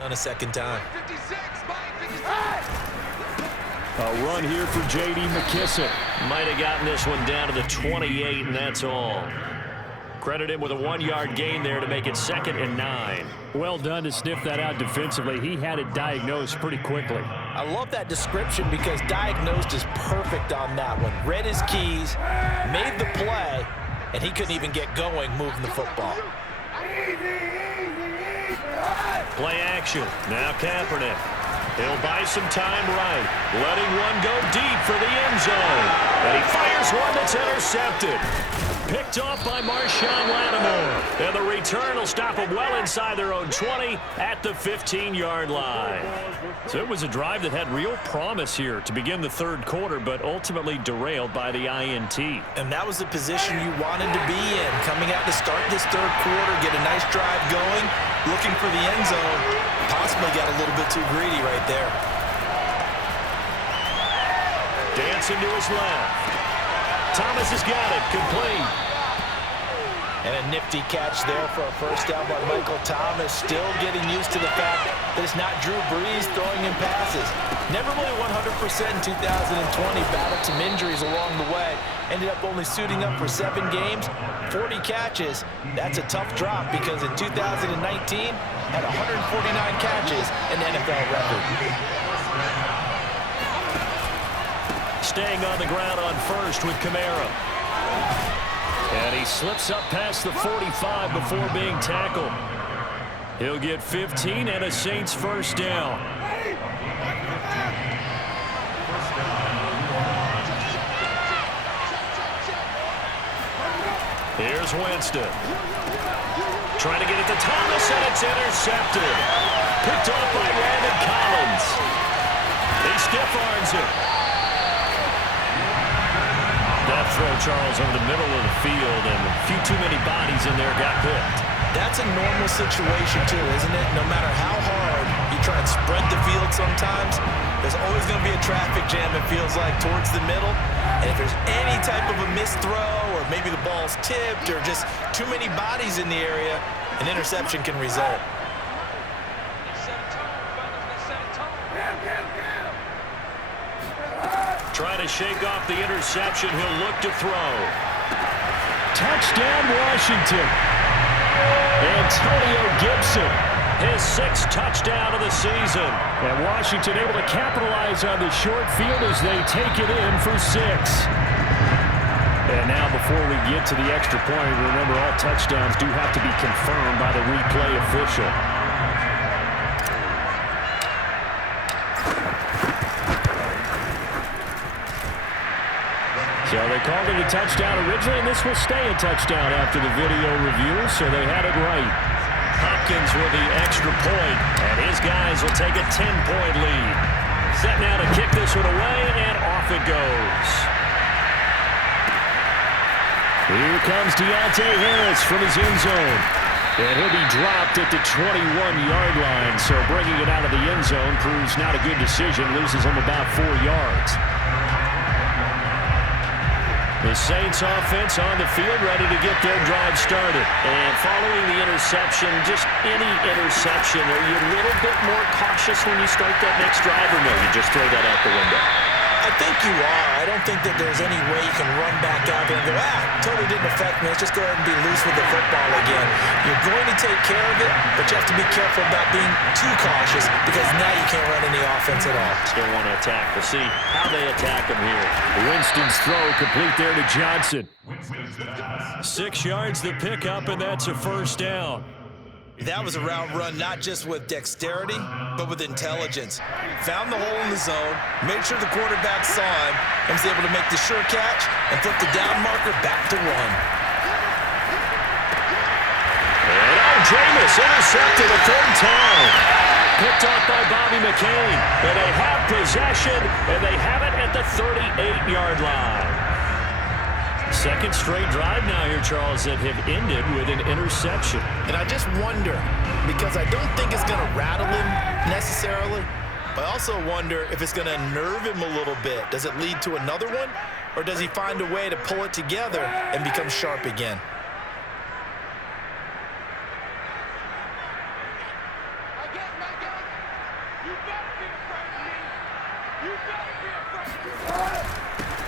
On a second time. A run here for J.D. McKissick. Might have gotten this one down to the 28, and that's all. Credit him with a 1-yard gain there to make it 2nd and 9. Well done to sniff that out defensively. He had it diagnosed pretty quickly. I love that description because diagnosed is perfect on that one. Read his keys, made the play, and he couldn't even get going moving the football. Play action. Now Kaepernick. He'll buy some time right. Letting one go deep for the end zone. And he fires one that's intercepted. Picked off by Marshawn Lattimore. And the return will stop them well inside their own 20 at the 15-yard line. So it was a drive that had real promise here to begin the third quarter, but ultimately derailed by the INT. And that was the position you wanted to be in. Coming out to start this third quarter, get a nice drive going, looking for the end zone. Possibly got a little bit too greedy right there. Dancing to his left. Thomas has got it. Complete. And a nifty catch there for a first down by Michael Thomas. Still getting used to the fact that it's not Drew Brees throwing him passes. Never really 100% in 2020. Battled some injuries along the way. Ended up only suiting up for 7 games, 40 catches. That's a tough drop because in 2019, had 149 catches, an NFL record. Staying on the ground on first with Kamara. And he slips up past the 45 before being tackled. He'll get 15 and a Saints first down. Here's Winston. Trying to get it to Thomas, and it's intercepted. Picked off by Landon Collins. He stiff-arms it. That throw, Charles, over the middle of the field, and a few too many bodies in there got picked. That's a normal situation, too, isn't it? No matter how hard you try and spread the field sometimes, there's always going to be a traffic jam, it feels like, towards the middle. And if there's any type of a missed throw, or maybe the ball's tipped, or just too many bodies in the area, an interception can result. Trying to shake off the interception. He'll look to throw. Touchdown, Washington. Antonio Gibson. His 6th touchdown of the season. And Washington able to capitalize on the short field as they take it in for 6. And now before we get to the extra point, remember all touchdowns do have to be confirmed by the replay official. So they called it a touchdown originally, and this will stay a touchdown after the video review, so they had it right. Hopkins with the extra point, and his guys will take a 10-point lead. Set now to kick this one away, and off it goes. Here comes Deontay Harris from his end zone. And he'll be dropped at the 21-yard line, so bringing it out of the end zone proves not a good decision, loses him about 4 yards. The Saints offense on the field ready to get their drive started. And following the interception, just any interception, are you a little bit more cautious when you start that next drive, or no, you just throw that out the window? I think you are. I don't think that there's any way you can run back out there and go, totally didn't affect me. Let's just go ahead and be loose with the football again. You're going to take care of it, but you have to be careful about being too cautious because now you can't run any offense at all. Still want to attack. We'll see how they attack him here. Winston's throw complete there to Johnson. 6 yards the pickup, and that's a first down. That was a route run not just with dexterity, but with intelligence. Found the hole in the zone, made sure the quarterback saw him, and was able to make the sure catch and flip the down marker back to 1. And Jameis intercepted a 3rd time. Picked off by Bobby McCain. And they have possession, and they have it at the 38-yard line. 2nd straight drive now here, Charles, that have ended with an interception. And I just wonder, because I don't think it's going to rattle him necessarily, but I also wonder if it's going to nerve him a little bit. Does it lead to another one, or does he find a way to pull it together and become sharp again?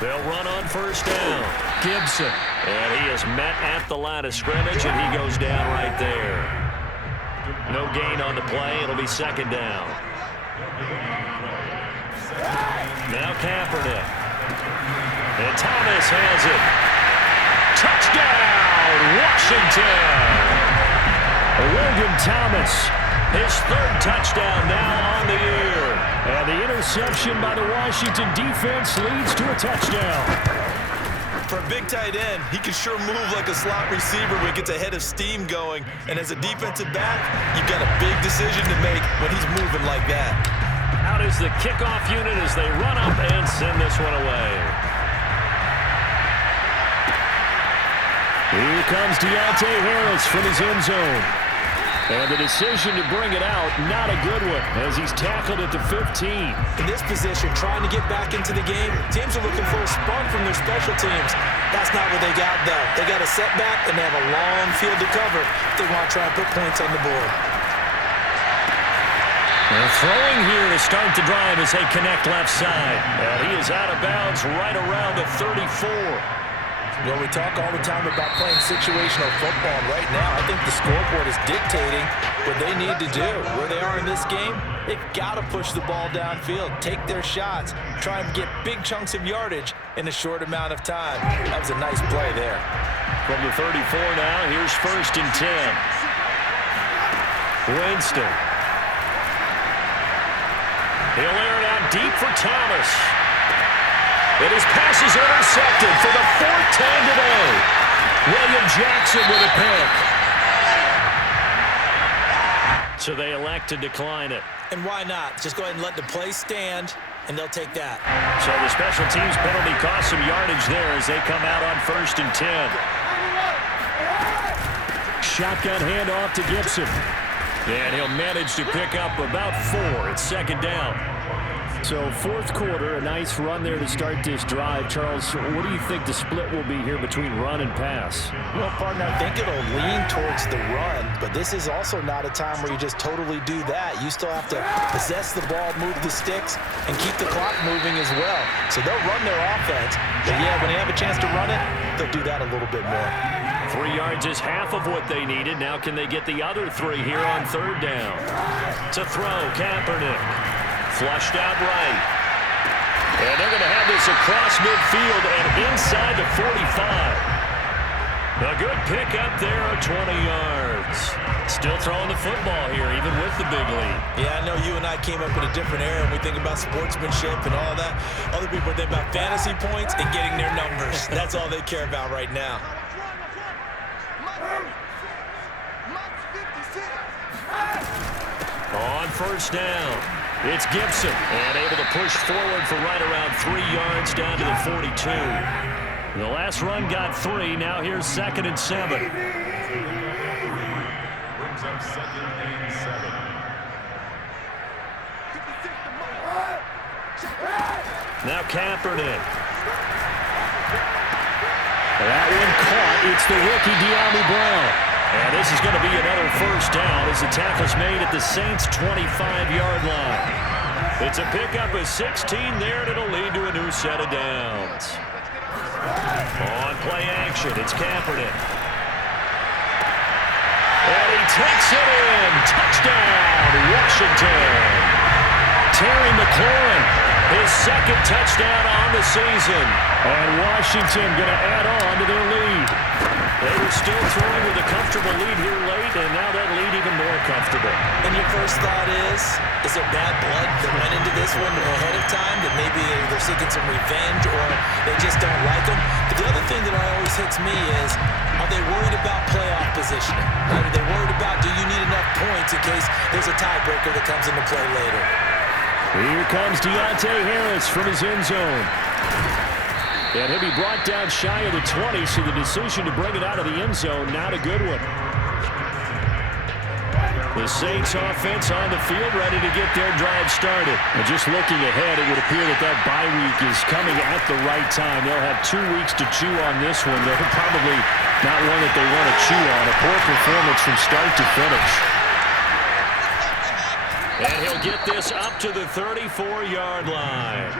They'll run on first down. Gibson. And he is met at the line of scrimmage, and he goes down right there. No gain on the play. It'll be second down. Now Kaepernick. And Thomas has it. Touchdown, Washington. William Thomas, his third touchdown now on the year. And the interception by the Washington defense leads to a touchdown. For a big tight end, he can sure move like a slot receiver when he gets a head of steam going. And as a defensive back, you've got a big decision to make when he's moving like that. Out is the kickoff unit as they run up and send this one away. Here comes Deontay Harris from his end zone. And the decision to bring it out, not a good one, as he's tackled at the 15. In this position, trying to get back into the game, teams are looking for a spark from their special teams. That's not what they got, though. They got a setback, and they have a long field to cover if they want to try and put points on the board. They're throwing here to start the drive as they connect left side. And he is out of bounds right around the 34. Well, we talk all the time about playing situational football, and right now I think the scoreboard is dictating what they need to do. Where they are in this game, they've got to push the ball downfield, take their shots, try and get big chunks of yardage in a short amount of time. That was a nice play there. From the 34 now, here's first and 10. Winston. He'll air it out deep for Thomas. And his pass is intercepted for the fourth time today. William Jackson with a pick. So they elect to decline it. And why not? Just go ahead and let the play stand, and they'll take that. So the special teams penalty cost some yardage there as they come out on first and 10. Shotgun handoff to Gibson. And he'll manage to pick up about 4. It's second down. So fourth quarter, a nice run there to start this drive. Charles, what do you think the split will be here between run and pass? Well, partner, I think it'll lean towards the run, but this is also not a time where you just totally do that. You still have to possess the ball, move the sticks, and keep the clock moving as well. So they'll run their offense, but yeah, when they have a chance to run it, they'll do that a little bit more. 3 yards is half of what they needed. Now can they get the other 3 here on third down? To throw, Kaepernick. Flushed out right. And they're going to have this across midfield and inside the 45. A good pickup there of 20 yards. Still throwing the football here, even with the big lead. Yeah, I know you and I came up in a different era and we think about sportsmanship and all that. Other people think about fantasy points and getting their numbers. That's all they care about right now. On first down, it's Gibson, and able to push forward for right around 3 yards down to the 42. The last run got 3. Now here's second and 7. Brings up second and 7. Now Kaepernick. That one caught. It's the rookie De'Ami Brown. And this is going to be another first down as the tackle's made at the Saints' 25-yard line. It's a pickup of 16 there, and it'll lead to a new set of downs. On play action, it's Kaepernick. And he takes it in. Touchdown, Washington. Terry McLaurin, his second touchdown on the season. And Washington going to add on to their lead. They were still throwing with a comfortable lead here late, and now that lead even more comfortable. And your first thought is there bad blood that went into this one ahead of time, that maybe they're seeking some revenge or they just don't like them? But the other thing that always hits me is, are they worried about playoff positioning? Are they worried about, do you need enough points in case there's a tiebreaker that comes into play later? Here comes Deontay Harris from his end zone. And he'll be brought down shy of the 20, so the decision to bring it out of the end zone, not a good one. The Saints offense on the field, ready to get their drive started. And just looking ahead, it would appear that bye week is coming at the right time. They'll have 2 weeks to chew on this one. They're probably not one that they want to chew on. A poor performance from start to finish. And he'll get this up to the 34-yard line.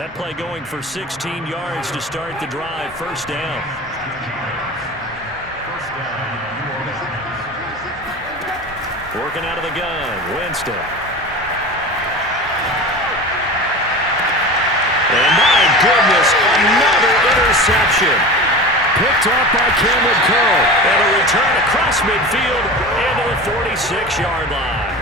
That play going for 16 yards to start the drive. First down. Working out of the gun, Winston. And my goodness, another interception. Picked up by Cameron Curl. And a return across midfield into the 46-yard line.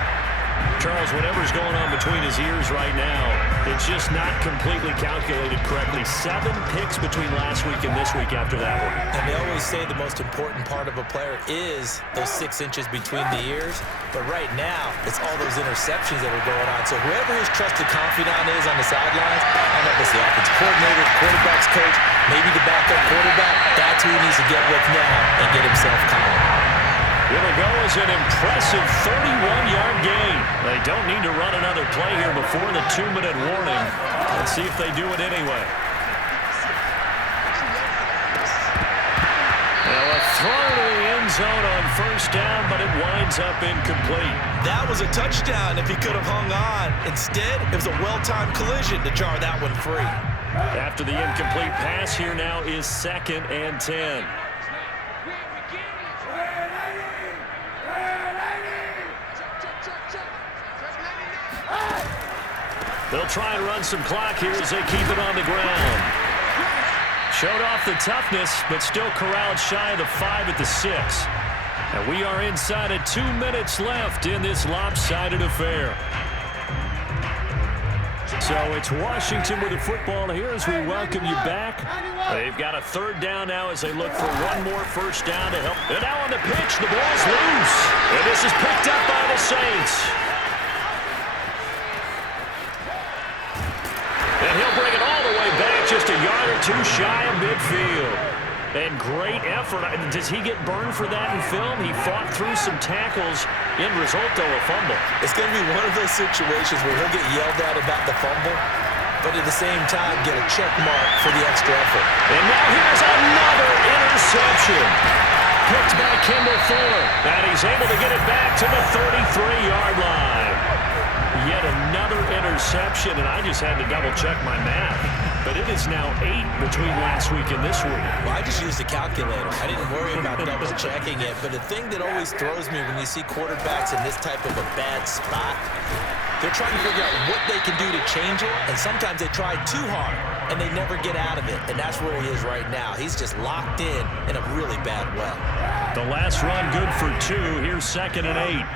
Charles, whatever's going on between his ears right now, it's just not completely calculated correctly. 7 picks between last week and this week after that one. And they always say the most important part of a player is those 6 inches between the ears. But right now, it's all those interceptions that are going on. So whoever his trusted confidant is on the sidelines, I don't know if it's the offensive coordinator, the quarterback's coach, maybe the backup quarterback, that's who he needs to get with now and get himself calm. It'll go as an impressive 31-yard gain. They don't need to run another play here before the 2-minute warning. Let's see if they do it anyway. Now a throw to the end zone on first down, but it winds up incomplete. That was a touchdown if he could have hung on. Instead, it was a well-timed collision to jar that one free. After the incomplete pass, here now is 2nd and 10. They'll try and run some clock here as they keep it on the ground. Showed off the toughness, but still corralled shy of the 5 at the 6. And we are inside of 2 minutes left in this lopsided affair. So it's Washington with the football here as we welcome you back. They've got a 3rd down now as they look for one more first down to help. And now on the pitch, the ball's loose. And this is picked up by the Saints. And he'll bring it all the way back, just a yard or 2 shy of midfield. And great effort. Does he get burned for that in film? He fought through some tackles. End result, though, a fumble. It's going to be one of those situations where he'll get yelled at about the fumble, but at the same time get a check mark for the extra effort. And now here's another interception. Picked by Kendall Fuller. And he's able to get it back to the 33-yard line. Yet another interception, and I just had to double-check my math. But it is now 8 between last week and this week. Well, I just used a calculator. I didn't worry about double-checking it. But the thing that always throws me when you see quarterbacks in this type of a bad spot, they're trying to figure out what they can do to change it, and sometimes they try too hard, and they never get out of it. And that's where he is right now. He's just locked in a really bad way. The last run good for 2. Here's 2nd and 8.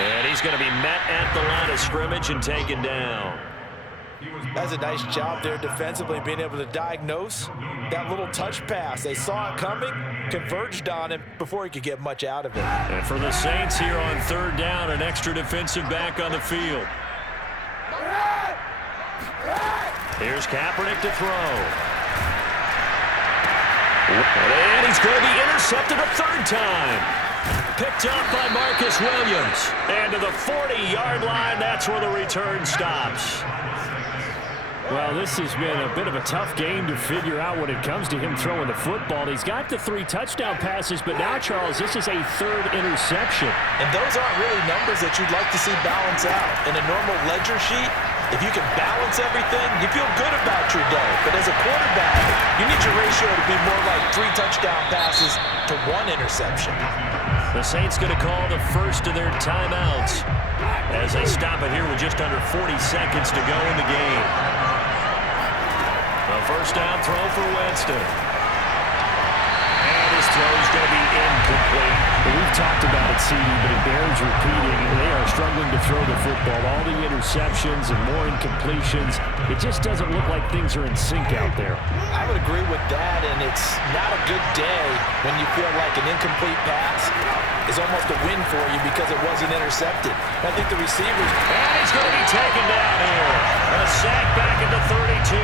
And he's going to be met at the line of scrimmage and taken down. That's a nice job there defensively, being able to diagnose that little touch pass. They saw it coming, converged on him before he could get much out of it. And for the Saints here on 3rd down, an extra defensive back on the field. Here's Kaepernick to throw. And he's going to be intercepted a 3rd time. Picked up by Marcus Williams. And to the 40-yard line, that's where the return stops. Well, this has been a bit of a tough game to figure out when it comes to him throwing the football. He's got the 3 touchdown passes, but now, Charles, this is a 3rd interception. And those aren't really numbers that you'd like to see balance out. In a normal ledger sheet, if you can balance everything, you feel good about your day. But as a quarterback, you need your ratio to be more like 3 touchdown passes to 1 interception. The Saints going to call the first of their timeouts as they stop it here with just under 40 seconds to go in the game. A first down throw for Winston. And his throw is going to be incomplete. Well, we've talked about it, CD, but it bears repeating. They are struggling to throw the football. All the interceptions and more incompletions. It just doesn't look like things are in sync out there. I would agree with that, and it's not a good day when you feel like an incomplete pass is almost a win for you because it wasn't intercepted. I think the receivers... And he's going to be taken down here. A sack back at the 32.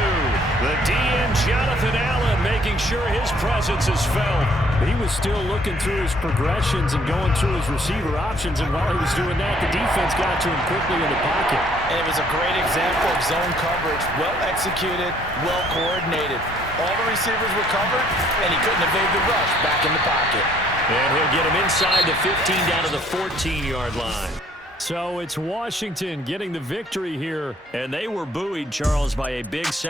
The DN, Jonathan Allen, making sure his presence is felt. He was still looking through his progressions and going through his receiver options, and while he was doing that, the defense got to him quickly in the pocket. And it was a great example of zone coverage, well executed, well coordinated. All the receivers were covered, and he couldn't evade the rush back in the pocket. And he'll get him inside the 15 down to the 14-yard line. So it's Washington getting the victory here. And they were buoyed, Charles, by a big